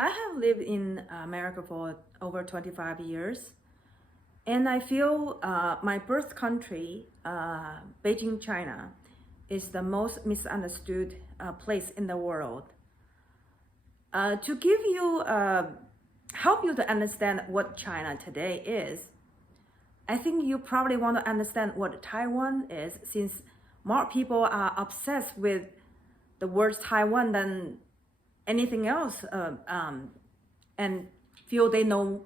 I have lived in America for over 25 years, and I feel my birth country, Beijing, China, is the most misunderstood place in the world. To give you, help you to understand what China today is, I think you probably want to understand what Taiwan is, since more people are obsessed with the word Taiwan than anything else, and feel they know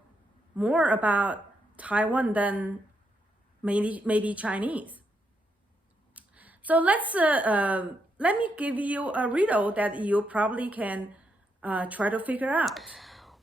more about Taiwan than maybe Chinese. So let me give you a riddle that you probably can try to figure out.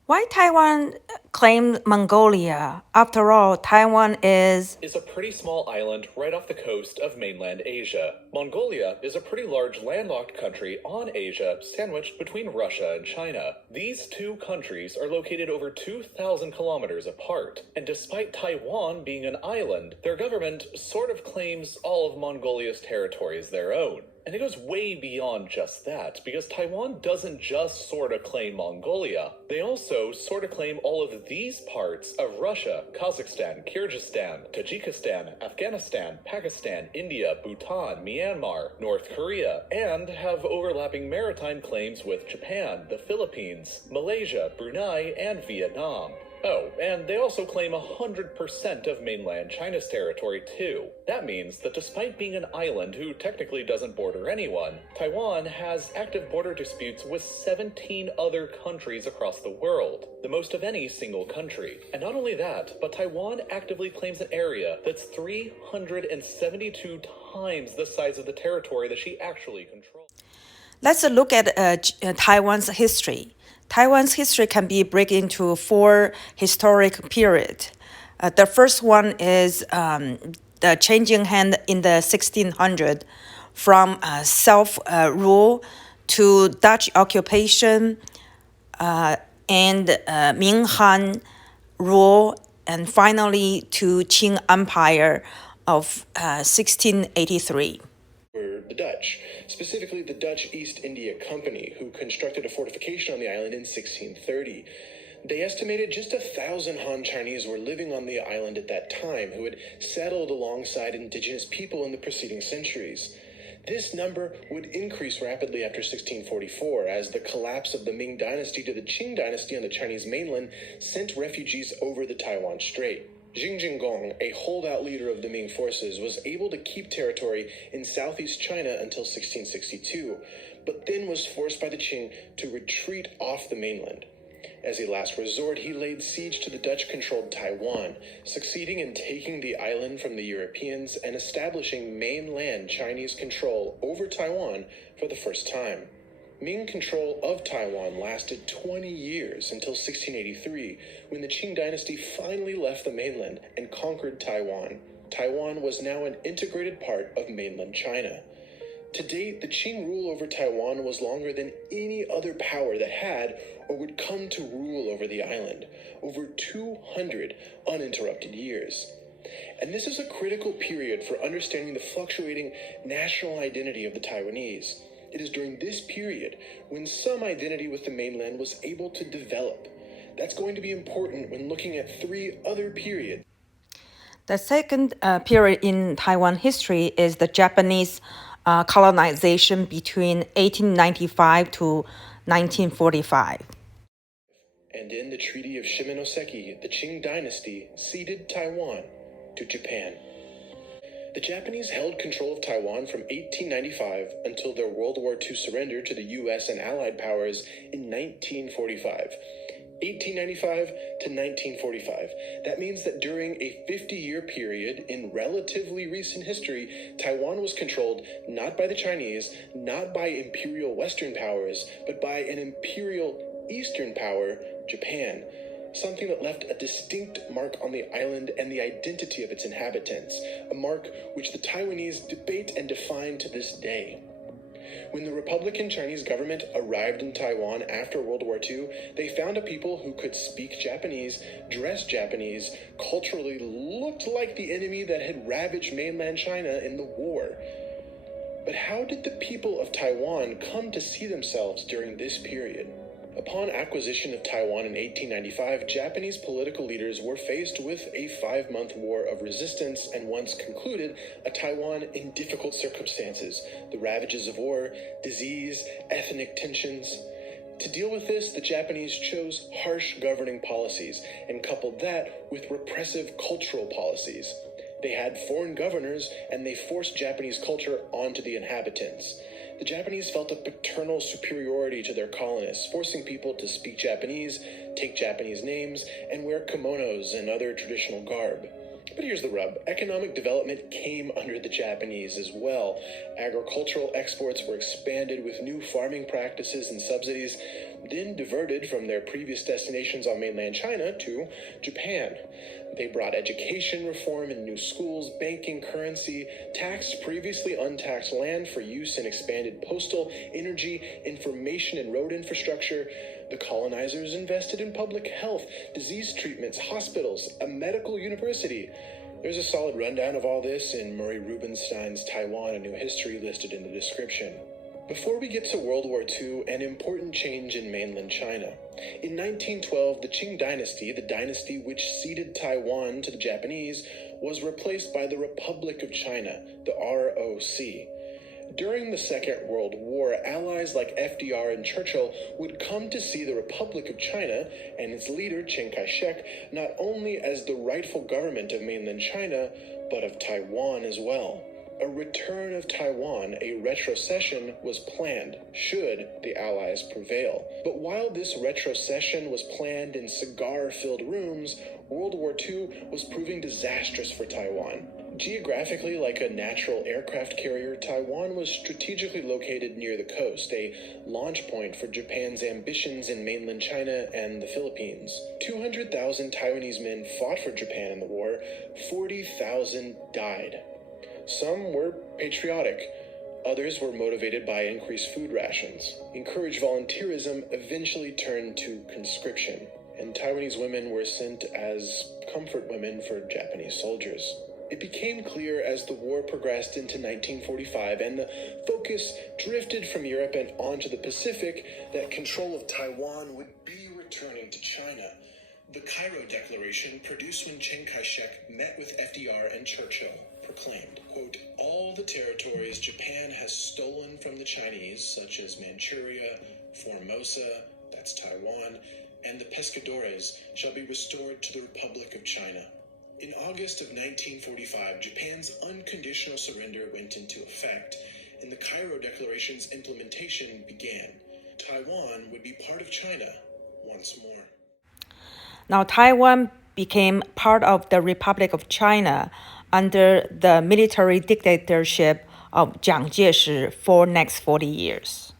Why Taiwan claimed Mongolia? After all, Taiwan is a pretty small island right off the coast of mainland Asia. Mongolia is a pretty large landlocked country on Asia, sandwiched between Russia and China. These two countries are located over 2,000 kilometers apart, and despite Taiwan being an island, their government sort of claims all of Mongolia's territory as their own. And it goes way beyond just that, because Taiwan doesn't just sort of claim Mongolia. They also sort of claim all of these parts of Russia, Kazakhstan, Kyrgyzstan, Tajikistan, Afghanistan, Pakistan, India, Bhutan, Myanmar, North Korea, and have overlapping maritime claims with Japan, the Philippines, Malaysia, Brunei, and Vietnam. Oh, and they also claim 100% of mainland China's territory, too. That means that despite being an island who technically doesn't border anyone, Taiwan has active border disputes with 17 other countries across the world, the most of any single country. And not only that, but Taiwan actively claims an area that's 372 times the size of the territory that she actually controls. Let's look at Taiwan's history. Taiwan's history can be broken into four historic periods. The first one is the changing hand in the 1600s from self-rule to Dutch occupation and Ming Han rule, and finally to Qing Empire of 1683. The Dutch, specifically the Dutch East India Company, who constructed a fortification on the island in 1630. They estimated just 1,000 Han Chinese were living on the island at that time, who had settled alongside indigenous people in the preceding centuries. This number would increase rapidly after 1644, as the collapse of the Ming dynasty to the Qing dynasty on the Chinese mainland sent refugees over the Taiwan Strait. Jing Jinggong, a holdout leader of the Ming forces, was able to keep territory in southeast China until 1662, but then was forced by the Qing to retreat off the mainland. As a last resort, he laid siege to the Dutch-controlled Taiwan, succeeding in taking the island from the Europeans and establishing mainland Chinese control over Taiwan for the first time. Ming control of Taiwan lasted 20 years until 1683, when the Qing dynasty finally left the mainland and conquered Taiwan. Taiwan was now an integrated part of mainland China. To date, the Qing rule over Taiwan was longer than any other power that had or would come to rule over the island, over 200 uninterrupted years. And this is a critical period for understanding the fluctuating national identity of the Taiwanese. It is during this period when some identity with the mainland was able to develop. That's going to be important when looking at three other periods. The second period in Taiwan history is the Japanese colonization between 1895 to 1945. And in the Treaty of Shimonoseki, the Qing dynasty ceded Taiwan to Japan. The Japanese held control of Taiwan from 1895 until their World War II surrender to the U.S. and Allied powers in 1945. 1895 to 1945. That means that during a 50-year period in relatively recent history, Taiwan was controlled not by the Chinese, not by imperial Western powers, but by an imperial Eastern power, Japan. Something that left a distinct mark on the island and the identity of its inhabitants, a mark which the Taiwanese debate and define to this day. When the Republican Chinese government arrived in Taiwan after World War II, they found a people who could speak Japanese, dress Japanese, culturally looked like the enemy that had ravaged mainland China in the war. But how did the people of Taiwan come to see themselves during this period? Upon acquisition of Taiwan in 1895, Japanese political leaders were faced with a 5-month war of resistance and once concluded a Taiwan in difficult circumstances, the ravages of war, disease, ethnic tensions. To deal with this, the Japanese chose harsh governing policies and coupled that with repressive cultural policies. They had foreign governors and they forced Japanese culture onto the inhabitants. The Japanese felt a paternal superiority to their colonists, forcing people to speak Japanese, take Japanese names, and wear kimonos and other traditional garb. But here's the rub. Economic development came under the Japanese as well. Agricultural exports were expanded with new farming practices and subsidies, then diverted from their previous destinations on mainland China to Japan. They brought education reform and new schools, banking, currency, taxed previously untaxed land for use in expanded postal, energy, information, and road infrastructure. The colonizers invested in public health, disease treatments, hospitals, a medical university. There's a solid rundown of all this in Murray Rubinstein's Taiwan, A New History listed in the description. Before we get to World War II, an important change in mainland China. In 1912, the Qing dynasty, the dynasty which ceded Taiwan to the Japanese, was replaced by the Republic of China, the ROC. During the Second World War, allies like FDR and Churchill would come to see the Republic of China and its leader, Chiang Kai-shek, not only as the rightful government of mainland China, but of Taiwan as well. A return of Taiwan, a retrocession, was planned, should the Allies prevail. But while this retrocession was planned in cigar-filled rooms, World War II was proving disastrous for Taiwan. Geographically, like a natural aircraft carrier, Taiwan was strategically located near the coast, a launch point for Japan's ambitions in mainland China and the Philippines. 200,000 Taiwanese men fought for Japan in the war. 40,000 died. Some were patriotic. Others were motivated by increased food rations. Encouraged volunteerism eventually turned to conscription, and Taiwanese women were sent as comfort women for Japanese soldiers. It became clear as the war progressed into 1945 and the focus drifted from Europe and onto the Pacific that control of Taiwan would be returning to China. The Cairo Declaration, produced when Chiang Kai-shek met with FDR and Churchill, proclaimed, quote, "All the territories Japan has stolen from the Chinese, such as Manchuria, Formosa, that's Taiwan, and the Pescadores, shall be restored to the Republic of China." In August of 1945, Japan's unconditional surrender went into effect, and the Cairo Declaration's implementation began. Taiwan would be part of China once more. Now, Taiwan became part of the Republic of China under the military dictatorship of Chiang Kai-shek for next 40 years.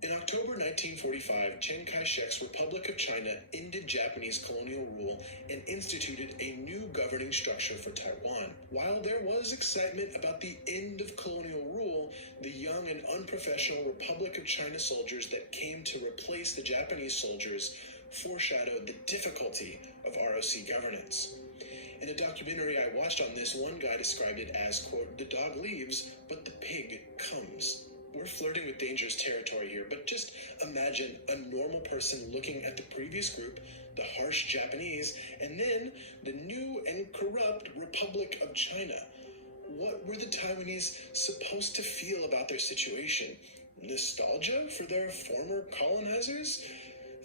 In October 1945, Chiang Kai-shek's Republic of China ended Japanese colonial rule and instituted a new governing structure for Taiwan. While there was excitement about the end of colonial rule, the young and unprofessional Republic of China soldiers that came to replace the Japanese soldiers foreshadowed the difficulty of ROC governance. In a documentary I watched on this, one guy described it as, quote, "The dog leaves, but the pig comes." We're flirting with dangerous territory here, but just imagine a normal person looking at the previous group, the harsh Japanese, and then the new and corrupt Republic of China. What were the Taiwanese supposed to feel about their situation? Nostalgia for their former colonizers?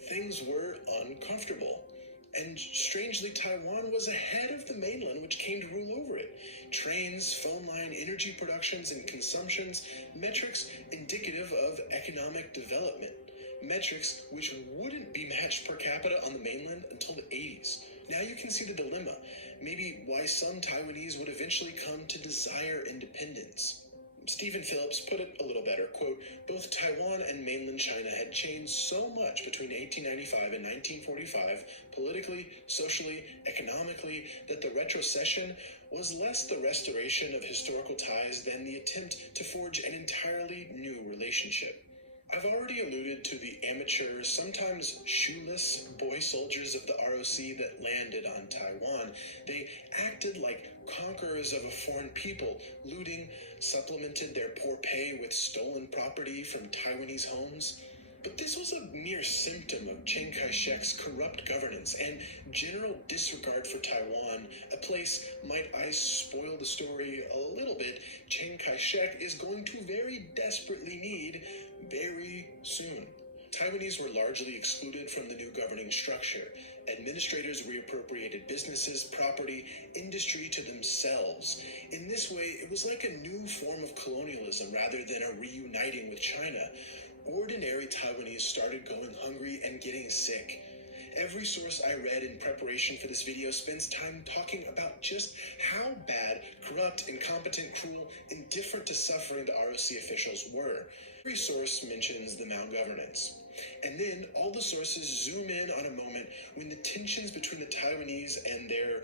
Things were uncomfortable. And strangely, Taiwan was ahead of the mainland, which came to rule over it. Trains, phone line, energy productions, and consumptions, metrics indicative of economic development. Metrics which wouldn't be matched per capita on the mainland until the 80s. Now you can see the dilemma, maybe why some Taiwanese would eventually come to desire independence. Stephen Phillips put it a little better, quote, "Both Taiwan and mainland China had changed so much between 1895 and 1945, politically, socially, economically, that the retrocession was less the restoration of historical ties than the attempt to forge an entirely new relationship." I've already alluded to the amateur, sometimes shoeless boy soldiers of the ROC that landed on Taiwan. They acted like conquerors of a foreign people, looting, supplemented their poor pay with stolen property from Taiwanese homes. But this was a mere symptom of Chiang Kai-shek's corrupt governance and general disregard for Taiwan, a place, might I spoil the story a little bit, Chiang Kai-shek is going to very desperately need very soon. Taiwanese were largely excluded from the new governing structure. Administrators reappropriated businesses, property, industry to themselves. In this way, it was like a new form of colonialism rather than a reuniting with China. Ordinary Taiwanese started going hungry and getting sick. Every source I read in preparation for this video spends time talking about just how bad, corrupt, incompetent, cruel, indifferent to suffering the ROC officials were. Every source mentions the Mao governance. And then all the sources zoom in on a moment when the tensions between the Taiwanese and their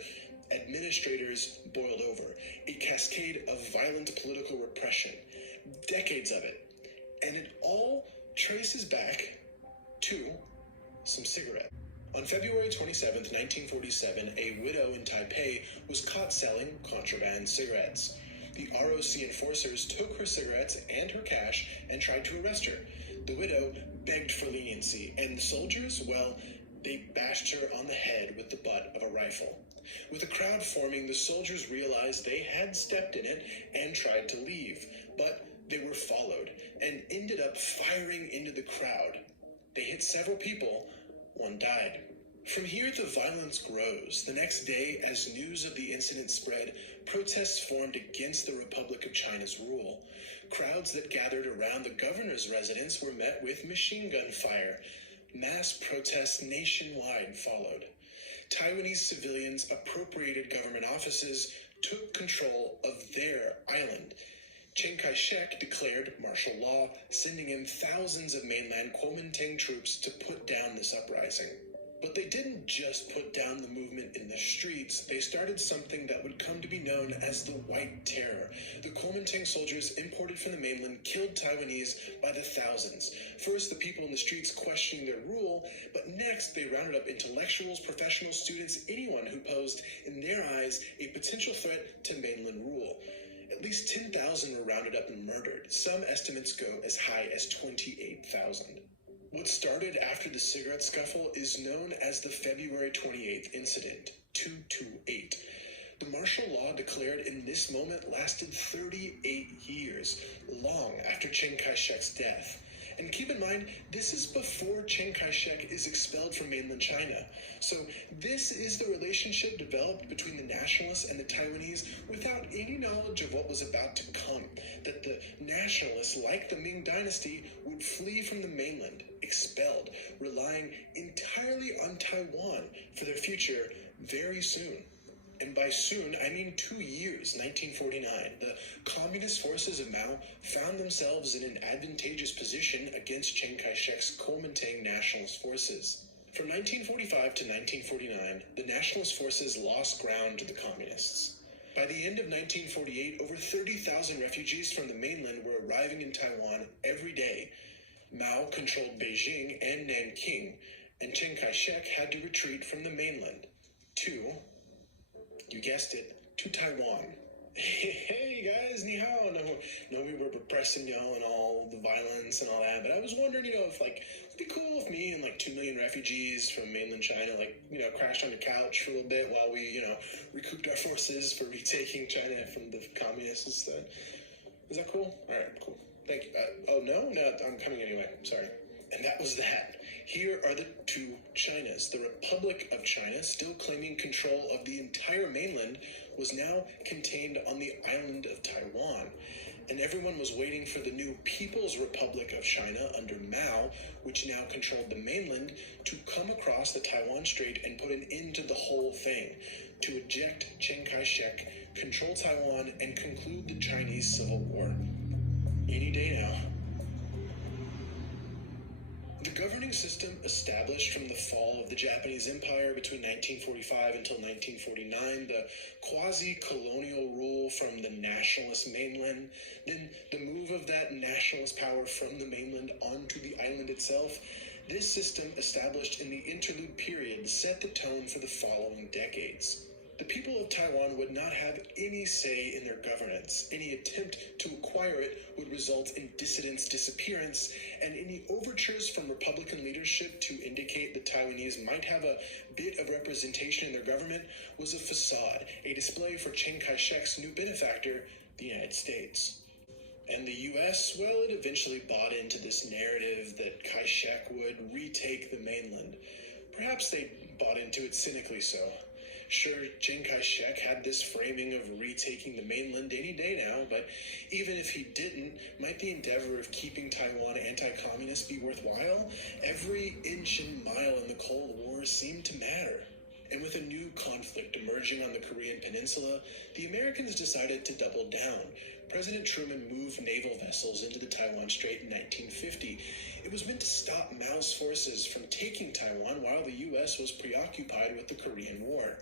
administrators boiled over. A cascade of violent political repression. Decades of it. And it all traces back to some cigarettes. On February 27, 1947, a widow in Taipei was caught selling contraband cigarettes. The ROC enforcers took her cigarettes and her cash and tried to arrest her. The widow begged for leniency, and the soldiers, well, they bashed her on the head with the butt of a rifle. With a crowd forming, the soldiers realized they had stepped in it and tried to leave, but they were followed and ended up firing into the crowd. They hit several people. One died. From here, the violence grows. The next day, as news of the incident spread, protests formed against the Republic of China's rule. Crowds that gathered around the governor's residence were met with machine gun fire. Mass protests nationwide followed. Taiwanese civilians appropriated government offices, took control of their island. Chiang Kai-shek declared martial law, sending in thousands of mainland Kuomintang troops to put down this uprising. But they didn't just put down the movement in the streets, they started something that would come to be known as the White Terror. The Kuomintang soldiers imported from the mainland killed Taiwanese by the thousands. First, the people in the streets questioning their rule, but next they rounded up intellectuals, professional students, anyone who posed, in their eyes, a potential threat to mainland rule. At least 10,000 were rounded up and murdered. Some estimates go as high as 28,000. What started after the cigarette scuffle is known as the February 28th incident, 228. The martial law declared in this moment lasted 38 years, long after Chiang Kai-shek's death. And keep in mind, this is before Chiang Kai-shek is expelled from mainland China. So this is the relationship developed between the nationalists and the Taiwanese without any knowledge of what was about to come. That the nationalists, like the Ming Dynasty, would flee from the mainland, expelled, relying entirely on Taiwan for their future very soon. And by soon, I mean 2 years, 1949. The communist forces of Mao found themselves in an advantageous position against Chiang Kai-shek's Kuomintang nationalist forces. From 1945 to 1949, the nationalist forces lost ground to the communists. By the end of 1948, over 30,000 refugees from the mainland were arriving in Taiwan every day. Mao controlled Beijing and Nanking, and Chiang Kai-shek had to retreat from the mainland to, you guessed it, to Taiwan. Hey guys, ni hao. No, we were repressing y'all and all the violence and all that, but I was wondering, if it'd be cool if me and 2 million refugees from mainland China, crashed on the couch for a little bit while we, recouped our forces for retaking China from the communists instead. Is that cool? All right, cool. Thank you. No, I'm coming anyway. Sorry. And that was that. Here are the two Chinas. The Republic of China, still claiming control of the entire mainland, was now contained on the island of Taiwan. And everyone was waiting for the new People's Republic of China under Mao, which now controlled the mainland, to come across the Taiwan Strait and put an end to the whole thing, to eject Chiang Kai-shek, control Taiwan, and conclude the Chinese Civil War. Any day now. The governing system established from the fall of the Japanese Empire between 1945 until 1949, the quasi-colonial rule from the nationalist mainland, then the move of that nationalist power from the mainland onto the island itself, this system established in the interlude period set the tone for the following decades. The people of Taiwan would not have any say in their governance. Any attempt to acquire it would result in dissidents' disappearance, and any overtures from Republican leadership to indicate the Taiwanese might have a bit of representation in their government was a facade, a display for Chiang Kai-shek's new benefactor, the United States. And the U.S., well, it eventually bought into this narrative that Kai-shek would retake the mainland. Perhaps they bought into it cynically so. Sure, Chiang Kai-shek had this framing of retaking the mainland any day now, but even if he didn't, might the endeavor of keeping Taiwan anti-communist be worthwhile? Every inch and mile in the Cold War seemed to matter. And with a new conflict emerging on the Korean Peninsula, the Americans decided to double down. President Truman moved naval vessels into the Taiwan Strait in 1950. It was meant to stop Mao's forces from taking Taiwan while the U.S. was preoccupied with the Korean War.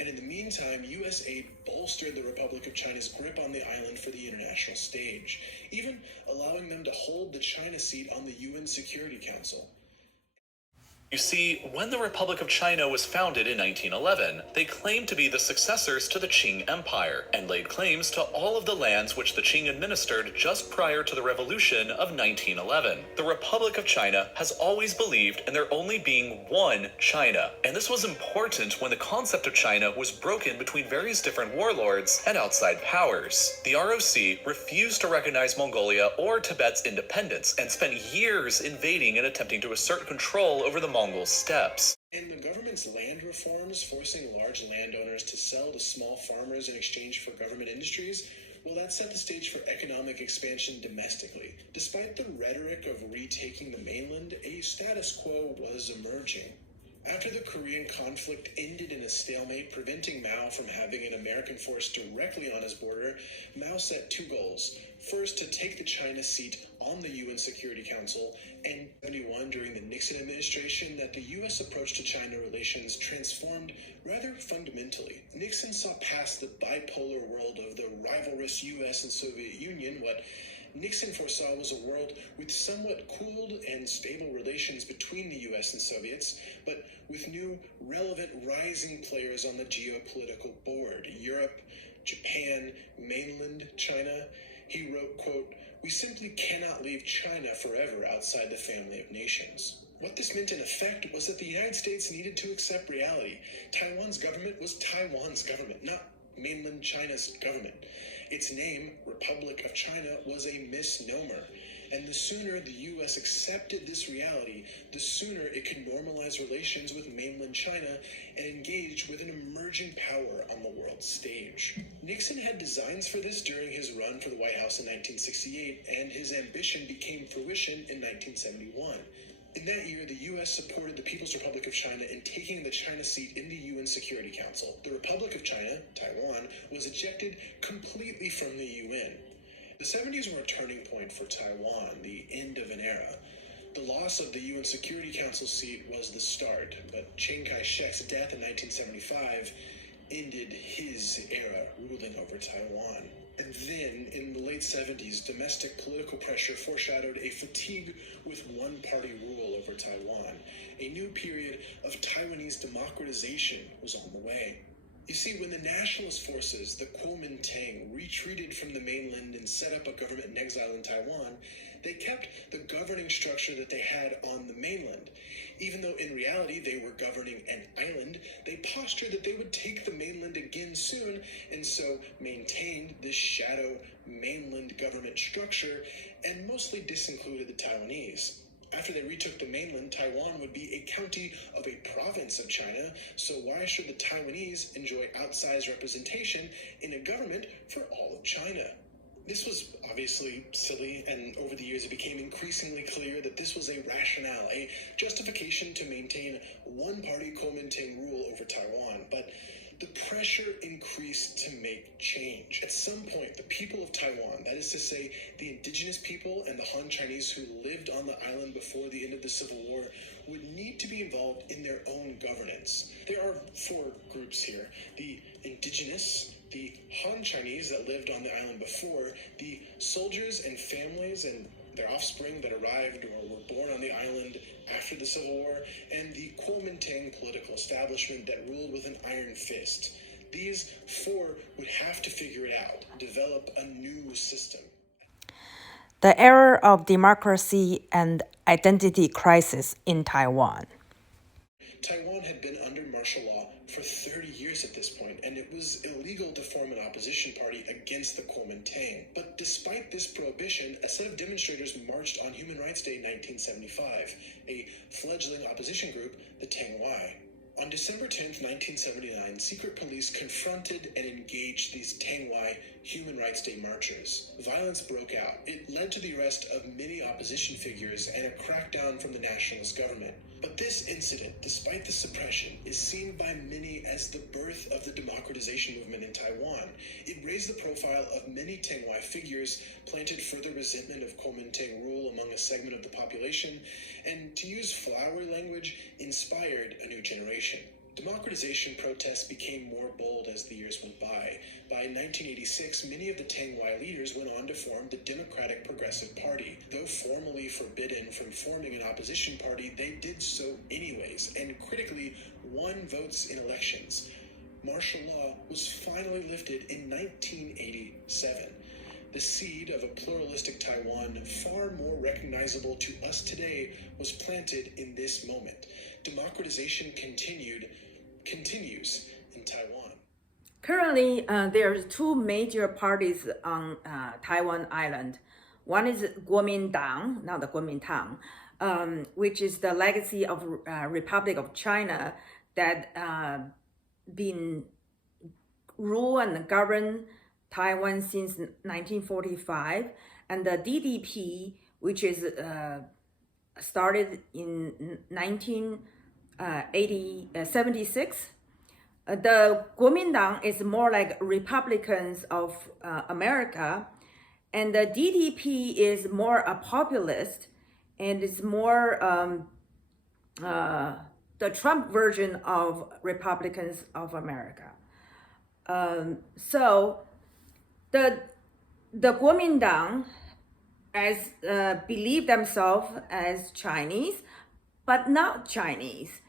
And in the meantime, U.S. aid bolstered the Republic of China's grip on the island for the international stage, even allowing them to hold the China seat on the UN Security Council. You see, when the Republic of China was founded in 1911, they claimed to be the successors to the Qing Empire, and laid claims to all of the lands which the Qing administered just prior to the Revolution of 1911. The Republic of China has always believed in there only being one China, and this was important when the concept of China was broken between various different warlords and outside powers. The ROC refused to recognize Mongolia or Tibet's independence, and spent years invading and attempting to assert control over the Mongol steppes. And the government's land reforms, forcing large landowners to sell to small farmers in exchange for government industries, well, that set the stage for economic expansion domestically. Despite the rhetoric of retaking the mainland, a status quo was emerging. After the Korean conflict ended in a stalemate, preventing Mao from having an American force directly on his border, Mao set two goals. First, to take the China seat on the UN Security Council, and 1971, during the Nixon administration, that the U.S. approach to China relations transformed rather fundamentally. Nixon saw past the bipolar world of the rivalrous U.S. and Soviet Union. What Nixon foresaw was a world with somewhat cooled and stable relations between the U.S. and Soviets, but with new, relevant, rising players on the geopolitical board: Europe, Japan, mainland China. He wrote, quote, "We simply cannot leave China forever outside the family of nations." What this meant in effect was that the United States needed to accept reality. Taiwan's government was Taiwan's government, not mainland China's government. Its name, Republic of China, was a misnomer. And the sooner the U.S. accepted this reality, the sooner it could normalize relations with mainland China and engage with an emerging power on the world stage. Nixon had designs for this during his run for the White House in 1968, and his ambition became fruition in 1971. In that year, the U.S. supported the People's Republic of China in taking the China seat in the UN Security Council. The Republic of China, Taiwan, was ejected completely from the UN. The 70s were a turning point for Taiwan, the end of an era. The loss of the UN Security Council seat was the start, but Chiang Kai-shek's death in 1975 ended his era ruling over Taiwan. And then, in the late 70s, domestic political pressure foreshadowed a fatigue with one-party rule over Taiwan. A new period of Taiwanese democratization was on the way. You see, when the nationalist forces, the Kuomintang, retreated from the mainland and set up a government in exile in Taiwan, they kept the governing structure that they had on the mainland. Even though in reality they were governing an island, they postured that they would take the mainland again soon, and so maintained this shadow mainland government structure and mostly disincluded the Taiwanese. After they retook the mainland, Taiwan would be a county of a province of China, so why should the Taiwanese enjoy outsized representation in a government for all of China? This was obviously silly, and over the years it became increasingly clear that this was a rationale, a justification to maintain one-party Kuomintang rule over Taiwan, but the pressure increased to make change. At some point, the people of Taiwan, that is to say, the indigenous people and the Han Chinese who lived on the island before the end of the Civil War, would need to be involved in their own governance. There are four groups here: the indigenous, the Han Chinese that lived on the island before, the soldiers and families and their offspring that arrived or were born on the island after the Civil War, and the Kuomintang political establishment that ruled with an iron fist. These four would have to figure it out, develop a new system. The era of democracy and identity crisis in Taiwan. Taiwan had been under martial law for 30 years at this point, and it was illegal to form an opposition party against the Kuomintang. But despite this prohibition, a set of demonstrators marched on Human Rights Day 1975, a fledgling opposition group, the Taiwan. On December 10, 1979, secret police confronted and engaged these Taiwan Human Rights Day marchers. Violence broke out. It led to the arrest of many opposition figures and a crackdown from the nationalist government. But this incident, despite the suppression, is seen by many as the birth of the democratization movement in Taiwan. It raised the profile of many Taiwan figures, planted further resentment of Kuomintang rule among a segment of the population, and, to use flowery language, inspired a new generation. Democratization protests became more bold as the years went by. By 1986, many of the Taiwan leaders went on to form the Democratic Progressive Party. Though formally forbidden from forming an opposition party, they did so anyways, and critically won votes in elections. Martial law was finally lifted in 1987. The seed of a pluralistic Taiwan, far more recognizable to us today, was planted in this moment. Democratization continues in Taiwan. Currently, there are two major parties on Taiwan Island. One is Kuomintang, not the Kuomintang, which is the legacy of Republic of China that been rule and govern Taiwan since 1945, and the DDP, which is started in 1976. The Kuomintang is more like Republicans of America, and the DDP is more a populist, and it's more the Trump version of Republicans of America. So the Kuomintang as believe themselves as Chinese, but not Chinese,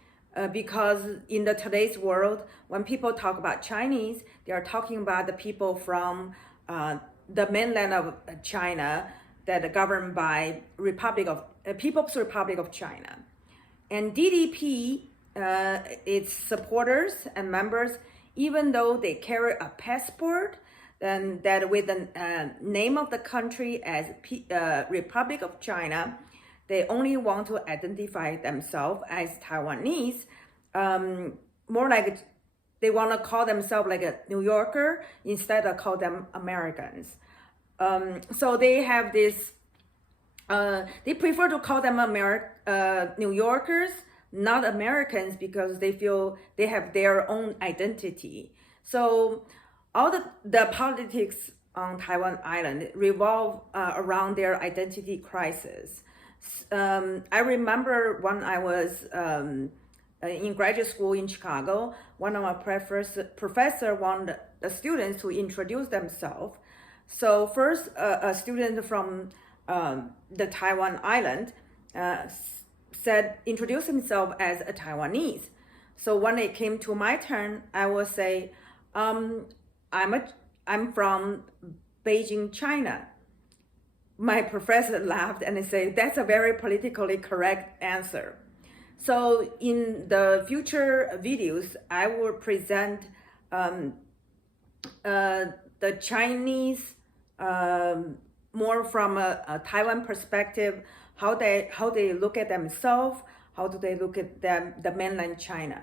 because in the today's world, when people talk about Chinese, they are talking about the people from the mainland of China that are governed by People's Republic of China. And DDP, its supporters and members, even though they carry a passport, and that with the name of the country as Republic of China, they only want to identify themselves as Taiwanese, more like they want to call themselves like a New Yorker instead of call them Americans. So they have this, they prefer to call them New Yorkers, not Americans, because they feel they have their own identity. So all the politics on Taiwan Island revolve around their identity crisis. I remember when I was in graduate school in Chicago, one of my professor wanted the students to introduce themselves. So first, a student from the Taiwan Island introduced himself as a Taiwanese. So when it came to my turn, I would say, I'm from Beijing, China. My professor laughed and said, that's a very politically correct answer. So in the future videos, I will present the Chinese more from a Taiwan perspective, how they look at themselves, how do they look at the mainland China.